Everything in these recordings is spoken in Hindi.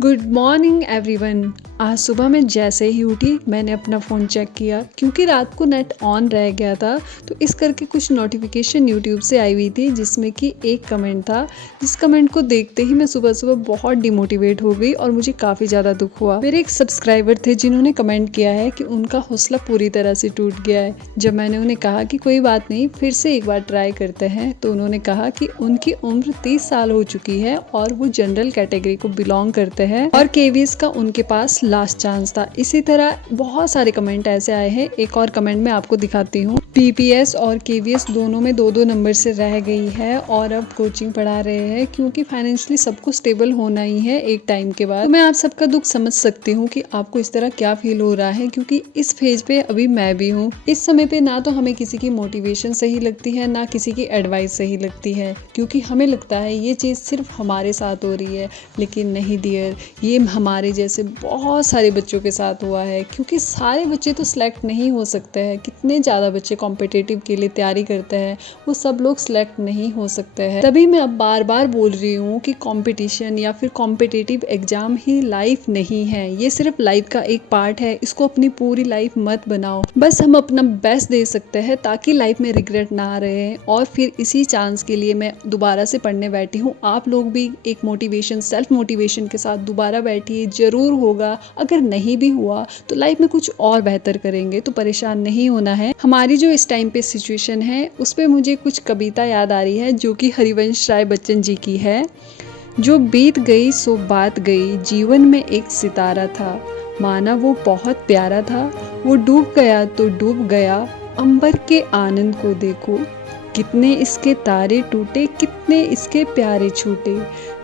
Good morning everyone. आज सुबह मैं जैसे ही उठी मैंने अपना फ़ोन चेक किया क्योंकि रात को नेट ऑन रह गया था, तो इस करके कुछ नोटिफिकेशन यूट्यूब से आई हुई थी जिसमें कि एक कमेंट था, जिस कमेंट को देखते ही मैं सुबह सुबह बहुत डिमोटिवेट हो गई और मुझे काफ़ी ज़्यादा दुख हुआ। मेरे एक सब्सक्राइबर थे जिन्होंने कमेंट किया है कि उनका हौसला पूरी तरह से टूट गया है। जब मैंने उन्हें कहा कि कोई बात नहीं, फिर से एक बार ट्राई करते हैं, तो उन्होंने कहा कि उनकी उम्र 30 साल हो चुकी है और वो जनरल कैटेगरी को बिलोंग करते हैं और केवीएस का उनके पास लास्ट चांस था। इसी तरह बहुत सारे कमेंट ऐसे आए हैं। एक और कमेंट मैं आपको दिखाती हूँ। पीपीएस और केवीएस दोनों में 2-2 नंबर से रह गई है और अब कोचिंग पढ़ा रहे हैं क्योंकि फाइनेंशियली सबको स्टेबल होना ही है एक टाइम के बाद। तो मैं आप सबका दुख समझ सकती हूँ कि आपको इस तरह क्या फील हो रहा है, क्योंकि इस फेज पे अभी मैं भी हूँ। इस समय पे ना तो हमें किसी की मोटिवेशन सही लगती है, ना किसी की एडवाइस सही लगती है, क्योंकि हमें लगता है ये चीज़ सिर्फ हमारे साथ हो रही है, लेकिन नहीं डियर, ये हमारे जैसे बहुत सारे बच्चों के साथ हुआ है। क्योंकि सारे बच्चे तो सिलेक्ट नहीं हो सकते हैं। कितने ज़्यादा बच्चे कॉम्पिटिटिव के लिए तैयारी करते हैं, वो सब लोग सिलेक्ट नहीं हो सकते हैं। तभी मैं अब बार बार बोल रही हूँ कि कंपटीशन या फिर कॉम्पिटिटिव एग्जाम ही लाइफ नहीं है, ये सिर्फ लाइफ का एक पार्ट है। इसको अपनी पूरी लाइफ मत बनाओ। बस हम अपना बेस्ट दे सकते हैं ताकि लाइफ में रिग्रेट ना रहे। और फिर इसी चांस के लिए मैं दोबारा से पढ़ने बैठी हूँ। आप लोग भी एक मोटिवेशन, सेल्फ मोटिवेशन के साथ दोबारा बैठिए, जरूर होगा। अगर नहीं भी हुआ तो लाइफ में कुछ और बेहतर करेंगे, तो परेशान नहीं होना है। हमारी जो इस टाइम पे सिचुएशन है उस पे मुझे कुछ कविता याद आ रही है जो कि हरिवंश राय बच्चन जी की है। जो बीत गई सो बात गई, जीवन में एक सितारा था, माना वो बहुत प्यारा था, वो डूब गया तो डूब गया, अंबर के आनंद को देखो, कितने इसके तारे टूटे, कितने इसके प्यारे छूटे,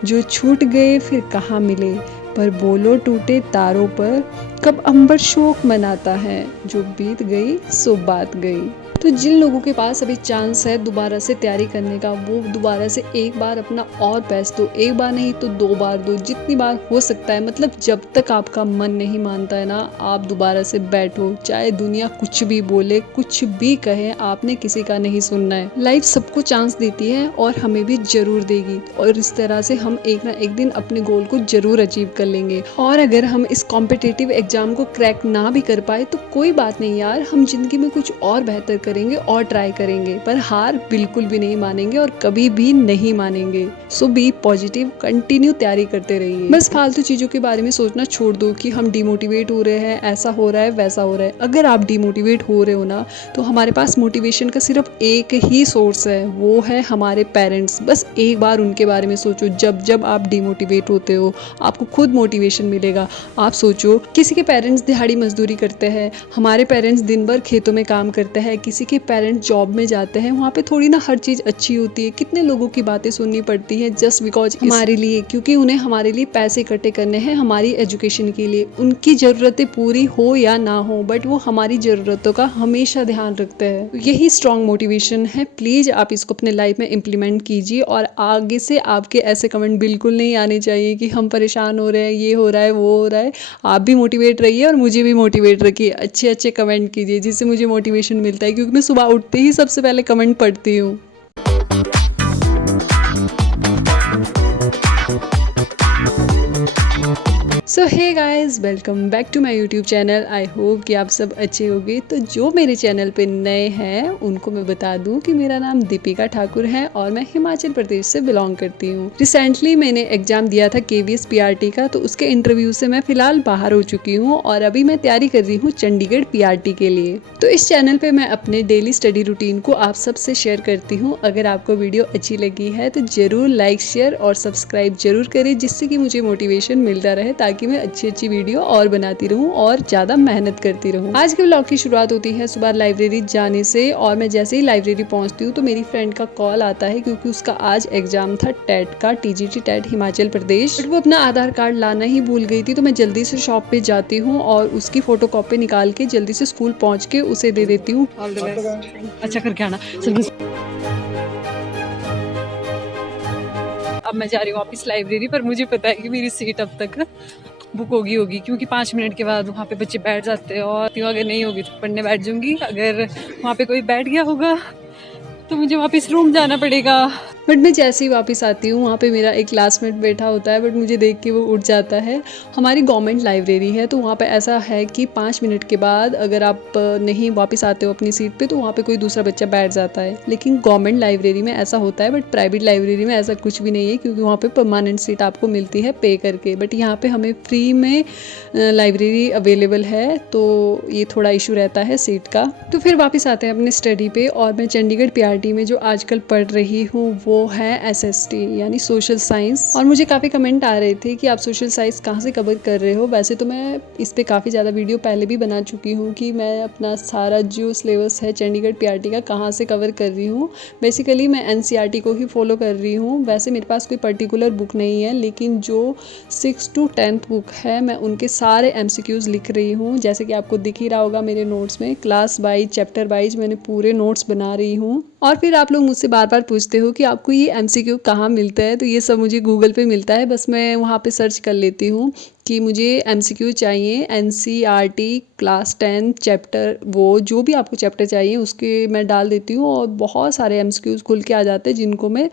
जो छूट गए फिर कहाँ मिले, पर बोलो टूटे तारों पर, कब अंबर शोक मनाता है, जो बीत गई सो बात गई। तो जिन लोगों के पास अभी चांस है दोबारा से तैयारी करने का, वो दोबारा से एक बार अपना और बेस्ट दो। एक बार नहीं तो 2 बार दो, जितनी बार हो सकता है। मतलब जब तक आपका मन नहीं मानता है ना, आप दोबारा से बैठो। चाहे दुनिया कुछ भी बोले, कुछ भी कहे, आपने किसी का नहीं सुनना है। लाइफ सबको चांस देती है और हमें भी जरूर देगी, और इस तरह से हम एक ना एक दिन अपने गोल को जरूर अचीव कर लेंगे। और अगर हम इस कॉम्पिटिटिव एग्जाम को क्रैक ना भी कर पाए तो कोई बात नहीं यार, हम जिंदगी में कुछ और बेहतर करेंगे और ट्राई करेंगे, पर हार बिल्कुल भी नहीं मानेंगे और कभी भी नहीं मानेंगे। सो बी पॉजिटिव, कंटिन्यू तैयारी करते रहिए। बस फालतू चीजों के बारे में सोचना छोड़ दो कि हम डिमोटिवेट हो रहे हैं, ऐसा हो रहा है, वैसा हो रहा है। अगर आप डिमोटिवेट हो रहे हो ना, तो हमारे पास मोटिवेशन का सिर्फ एक ही सोर्स है, वो है हमारे पेरेंट्स। बस एक बार उनके बारे में सोचो। जब जब आप डिमोटिवेट होते हो आपको खुद मोटिवेशन मिलेगा। आप सोचो, किसी के पेरेंट्स दिहाड़ी मजदूरी करते हैं, हमारे पेरेंट्स दिन भर खेतों में काम करते हैं, किसी के पेरेंट्स जॉब में जाते हैं, वहाँ पे थोड़ी ना हर चीज़ अच्छी होती है। कितने लोगों की बातें सुननी पड़ती है जस्ट बिकॉज हमारे लिए, क्योंकि उन्हें हमारे लिए पैसे इकट्ठे करने हैं हमारी एजुकेशन के लिए। उनकी ज़रूरतें पूरी हो या ना हो, बट वो हमारी ज़रूरतों का हमेशा ध्यान रखते हैं। यही स्ट्रॉन्ग मोटिवेशन है। प्लीज़ आप इसको अपने लाइफ में इम्प्लीमेंट कीजिए। और आगे से आपके ऐसे कमेंट बिल्कुल नहीं आने चाहिए कि हम परेशान हो रहे हैं, ये हो रहा है, वो हो रहा है। आप भी मोटिवेट रहिए और मुझे भी मोटिवेट रखिए। अच्छे अच्छे कमेंट कीजिए जिससे मुझे मोटिवेशन मिलता है, क्योंकि मैं सुबह उठते ही सबसे पहले कमेंट पढ़ती हूँ। So hey guys, welcome back to my YouTube channel. I hope कि आप सब अच्छे होंगे। तो जो मेरे चैनल पे नए हैं उनको मैं बता दूं कि मेरा नाम दीपिका ठाकुर है और मैं हिमाचल प्रदेश से बिलोंग करती हूँ। रिसेंटली मैंने एग्जाम दिया था केवीएस पीआरटी का, तो उसके इंटरव्यू से मैं फिलहाल बाहर हो चुकी हूँ और अभी मैं तैयारी कर रही हूँ चंडीगढ़ पीआरटी के लिए। तो इस चैनल पे मैं अपने डेली स्टडी रूटीन को आप सबसे शेयर करती हूँ। अगर आपको वीडियो अच्छी लगी है तो जरूर लाइक, शेयर और सब्सक्राइब जरूर करें, जिससे कि मुझे मोटिवेशन मिलता रहे, ताकि मैं अच्छी अच्छी वीडियो और बनाती रहूं और ज़्यादा मेहनत करती रहूं। आज के व्लॉग की शुरुआत होती है सुबह लाइब्रेरी जाने से, और मैं जैसे ही लाइब्रेरी पहुंचती हूँ तो मेरी फ्रेंड का कॉल आता है, क्योंकि उसका आज एग्जाम था टेट का, TGT TET Himachal Pradesh. But वो अपना आधार कार्ड लाना ही भूल गई थी। तो मैं जल्दी से शॉप पे जाती हूँ और उसकी फोटो कॉपी निकाल के जल्दी से स्कूल पहुँच के उसे दे देती हूँ। अच्छा करके आना। अब मैं जा रही हूँ वापस लाइब्रेरी, पर मुझे पता है कि मेरी सीट अब तक बुक होगी, क्योंकि 5 मिनट के बाद वहाँ पे बच्चे बैठ जाते हैं, और अगर नहीं होगी तो पढ़ने बैठ जाऊंगी। अगर वहाँ पे कोई बैठ गया होगा तो मुझे वापस रूम जाना पड़ेगा। बट मैं जैसे ही वापस आती हूँ वहाँ पे मेरा एक क्लासमेट बैठा होता है, बट मुझे देख के वो उठ जाता है। हमारी गवर्नमेंट लाइब्रेरी है, तो वहाँ पे ऐसा है कि 5 मिनट के बाद अगर आप नहीं वापस आते हो अपनी सीट पे तो वहाँ पे कोई दूसरा बच्चा बैठ जाता है। लेकिन गवर्नमेंट लाइब्रेरी में ऐसा होता है, बट प्राइवेट लाइब्रेरी में ऐसा कुछ भी नहीं है, क्योंकि वहाँ पे परमानेंट सीट आपको मिलती है पे करके। बट यहाँ पे हमें फ्री में लाइब्रेरी अवेलेबल है, तो ये थोड़ा इशू रहता है सीट का। तो फिर वापस आते हैं अपने स्टडी पे, और मैं चंडीगढ़ पीआरटी में जो आजकल पढ़ रही हूँ वो है एसएसटी यानी सोशल साइंस। और मुझे काफ़ी कमेंट आ रहे थे कि आप सोशल साइंस कहाँ से कवर कर रहे हो। वैसे तो मैं इस पर काफ़ी ज़्यादा वीडियो पहले भी बना चुकी हूँ कि मैं अपना सारा जो सिलेबस है चंडीगढ़ पीआरटी का कहाँ से कवर कर रही हूँ। बेसिकली मैं एनसीईआरटी को ही फॉलो कर रही हूँ। वैसे मेरे पास कोई पर्टिकुलर बुक नहीं है, लेकिन जो 6 to 10th बुक है मैं उनके सारे एमसीक्यूज़ लिख रही हूँ। जैसे कि आपको दिख ही रहा होगा मेरे नोट्स में, क्लास वाइज चैप्टर वाइज मैंने पूरे नोट्स बना रही हूँ। और फिर आप लोग मुझसे बार बार पूछते हो कि आपको ये एमसीक्यू कहाँ मिलता है, तो ये सब मुझे गूगल पे मिलता है। बस मैं वहाँ पे सर्च कर लेती हूँ कि मुझे एमसीक्यू चाहिए एनसीईआरटी क्लास 10 चैप्टर, वो जो भी आपको चैप्टर चाहिए उसके मैं डाल देती हूँ, और बहुत सारे एमसीक्यूज़ खुल के आ जाते हैं जिनको मैं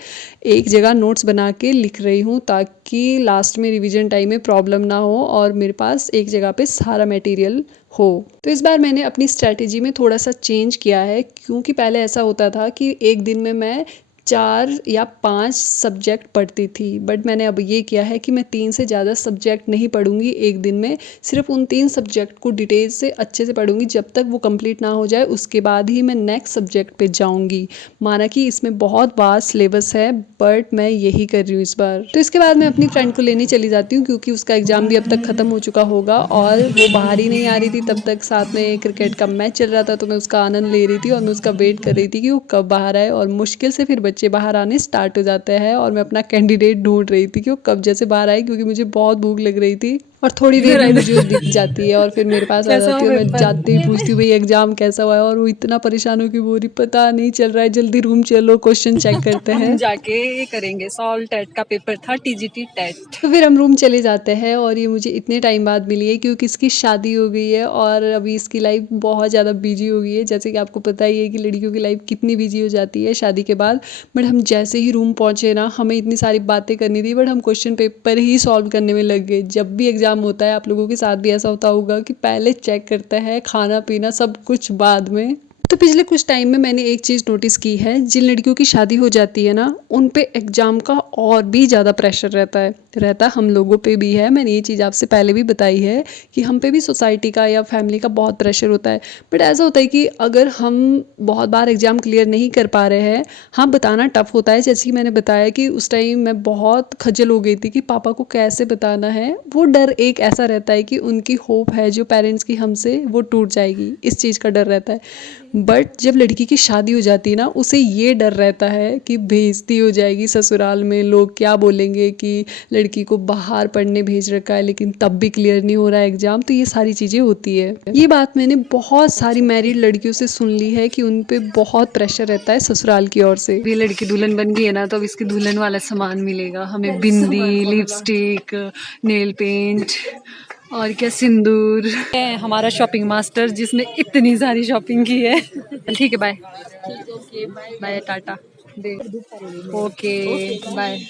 एक जगह नोट्स बना के लिख रही हूँ, ताकि लास्ट में रिवीजन टाइम में प्रॉब्लम ना हो और मेरे पास एक जगह पे सारा मटेरियल हो। तो इस बार मैंने अपनी स्ट्रैटेजी में थोड़ा सा चेंज किया है, क्योंकि पहले ऐसा होता था कि एक दिन में मैं 4 या 5 सब्जेक्ट पढ़ती थी। बट मैंने अब ये किया है कि मैं 3 से ज़्यादा सब्जेक्ट नहीं पढ़ूंगी एक दिन में, सिर्फ उन 3 सब्जेक्ट को डिटेल से अच्छे से पढ़ूंगी। जब तक वो कंप्लीट ना हो जाए उसके बाद ही मैं नेक्स्ट सब्जेक्ट पे जाऊंगी। माना कि इसमें बहुत वास्ट सिलेबस है, बट मैं यही कर रही हूँ इस बार। तो इसके बाद मैं अपनी फ्रेंड को लेने चली जाती हूँ, क्योंकि उसका एग्ज़ाम भी अब तक ख़त्म हो चुका होगा, और वो बाहर ही नहीं आ रही थी तब तक। साथ में क्रिकेट का मैच चल रहा था, तो मैं उसका आनंद ले रही थी और मैं उसका वेट कर रही थी कि वो कब बाहर आए। और मुश्किल से फिर बच्चे बाहर आने स्टार्ट हो जाते हैं, और मैं अपना कैंडिडेट ढूंढ रही थी कि वो कब जैसे बाहर आए, क्योंकि मुझे बहुत भूख लग रही थी। और थोड़ी देर में मुझे वो दिख जाती है और फिर मेरे पास आ जाती है, और मैं जाते ही पूछती हूँ भाई एग्जाम कैसा हुआ है, और वो इतना परेशान हो कि बोली पता नहीं चल रहा है, जल्दी रूम चलो क्वेश्चन चेक करते हैं। जाके करेंगे सॉल्व टेट का पेपर था, टीजीटी टेट। तो फिर हम रूम चले जाते हैं, और ये मुझे इतने टाइम बाद मिली है क्योंकि इसकी शादी हो गई है और अभी इसकी लाइफ बहुत ज़्यादा बिजी हो गई है। जैसे कि आपको पता ही है कि लड़कियों की लाइफ कितनी बिजी हो जाती है शादी के बाद। बट हम जैसे ही रूम पहुँचे ना, हमें इतनी सारी बातें करनी थी, बट हम क्वेश्चन पेपर ही सॉल्व करने में लग गए। जब भी एग्ज़ाम होता है आप लोगों के साथ भी ऐसा होता होगा कि पहले चेक करता है, खाना पीना सब कुछ बाद में। तो पिछले कुछ टाइम में मैंने एक चीज़ नोटिस की है, जिन लड़कियों की शादी हो जाती है ना, उन पे एग्ज़ाम का और भी ज़्यादा प्रेशर रहता है हम लोगों पे भी है। मैंने ये चीज़ आपसे पहले भी बताई है कि हम पे भी सोसाइटी का या फैमिली का बहुत प्रेशर होता है। बट ऐसा होता है कि अगर हम बहुत बार एग्ज़ाम क्लियर नहीं कर पा रहे हैं, हाँ बताना टफ़ होता है। जैसे कि मैंने बताया कि उस टाइम मैं बहुत खजल हो गई थी कि पापा को कैसे बताना है। वो डर एक ऐसा रहता है कि उनकी होप है जो पेरेंट्स की हमसे, वो टूट जाएगी, इस चीज़ का डर रहता है। बट जब लड़की की शादी हो जाती है ना, उसे ये डर रहता है कि बेइज्जती हो जाएगी ससुराल में, लोग क्या बोलेंगे कि लड़की को बाहर पढ़ने भेज रखा है लेकिन तब भी क्लियर नहीं हो रहा है एग्जाम। तो ये सारी चीज़ें होती है। ये बात मैंने बहुत सारी मैरिड लड़कियों से सुन ली है कि उन पे बहुत प्रेशर रहता है ससुराल की ओर से। ये लड़की दुल्हन बन गई है ना, तो अब इसकी दुल्हन वाला सामान मिलेगा हमें, बिंदी, लिपस्टिक, नेल पेंट और क्या सिंदूर। हमारा शॉपिंग मास्टर जिसने इतनी सारी शॉपिंग की है। ठीक है, bye bye, tata, okay bye.